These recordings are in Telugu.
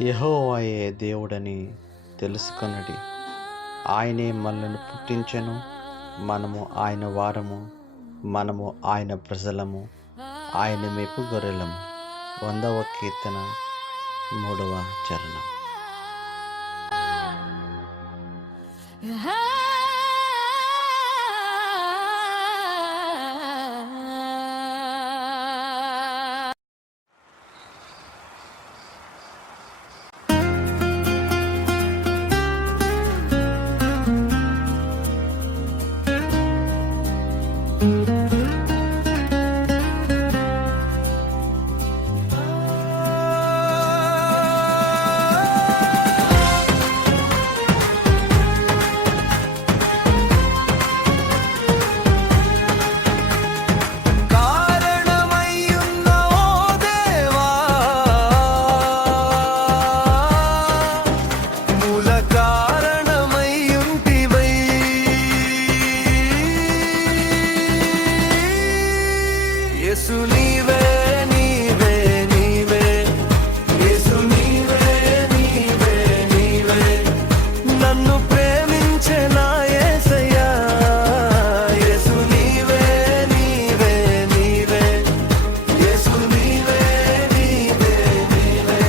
యెహోవాయే దేవుడని తెలుసుకొనుడి. ఆయనే మనలను పుట్టించెను. మనము ఆయన వారము, మనము ఆయన ప్రజలము, ఆయన మెప్పు గొర్రెలము. 100వ కీర్తన 3వ చరణం. యేసు నీవే నీవే నీవే, యేసు నీవే నీవే నీవే, నన్ను ప్రేమించే నా యేసయ్యా. యేసు నీవే నీవే నీవే, యేసు నీవే నీవే నీవే.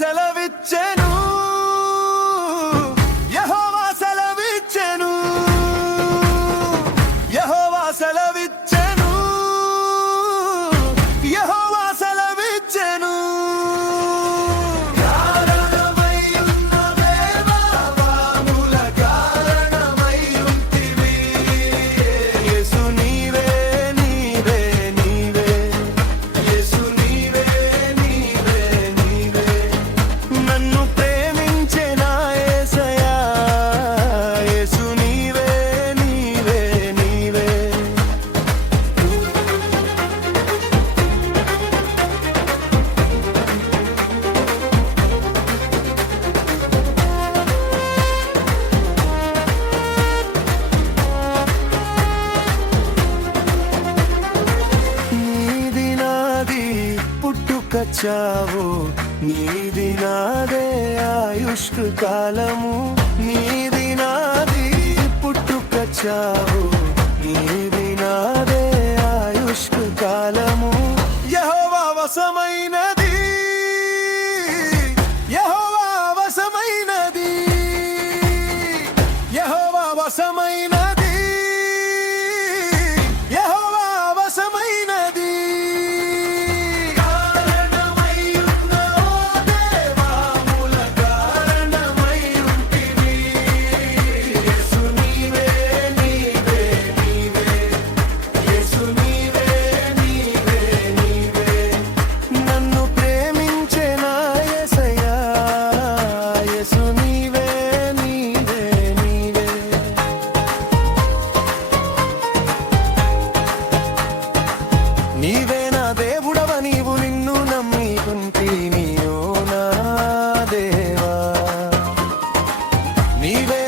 సెలవిచ్చెను, యెహోవా సెలవిచ్చెను, యెహోవా సెలవిచ్చెను, యెహోవా సెలవిచ్చెను. కారణమై ఉన్న దేవా, వాముల కారణమై ఉంటివి. యేసు నీవే నీవే నీవే, యేసు నీవే నీవే నీవే, నన్ను ప్రేమించే నా యేసయ్యా. యేసు నీవే నీవే నీవే. నీది నాది పుట్టుక చావు, నీది నాదే ఆయుష్కు కాలము. నీది నాది పుట్టుక చావు, నీది నాదే ఆయుష్కు కాలము. యెహోవా వశమైనది, యెహోవా వశమైనది, యెహోవా వశమైనది, యెహోవా వశమైనది. కారణమై ఉన్న ఓ దేవా, మూల కారణమై ఉంటివి. యేసు నీవే నీవే నీవే, యేసు నీవే నీవే నీవే, నన్ను ప్రేమించే నా యేసయ్యా. యేసు నీవే నీవే నీవే. నీవే నా దేవుడవ, నీవు నిన్ను నమ్మికుంటిని ఓ నా దేవా. నీవే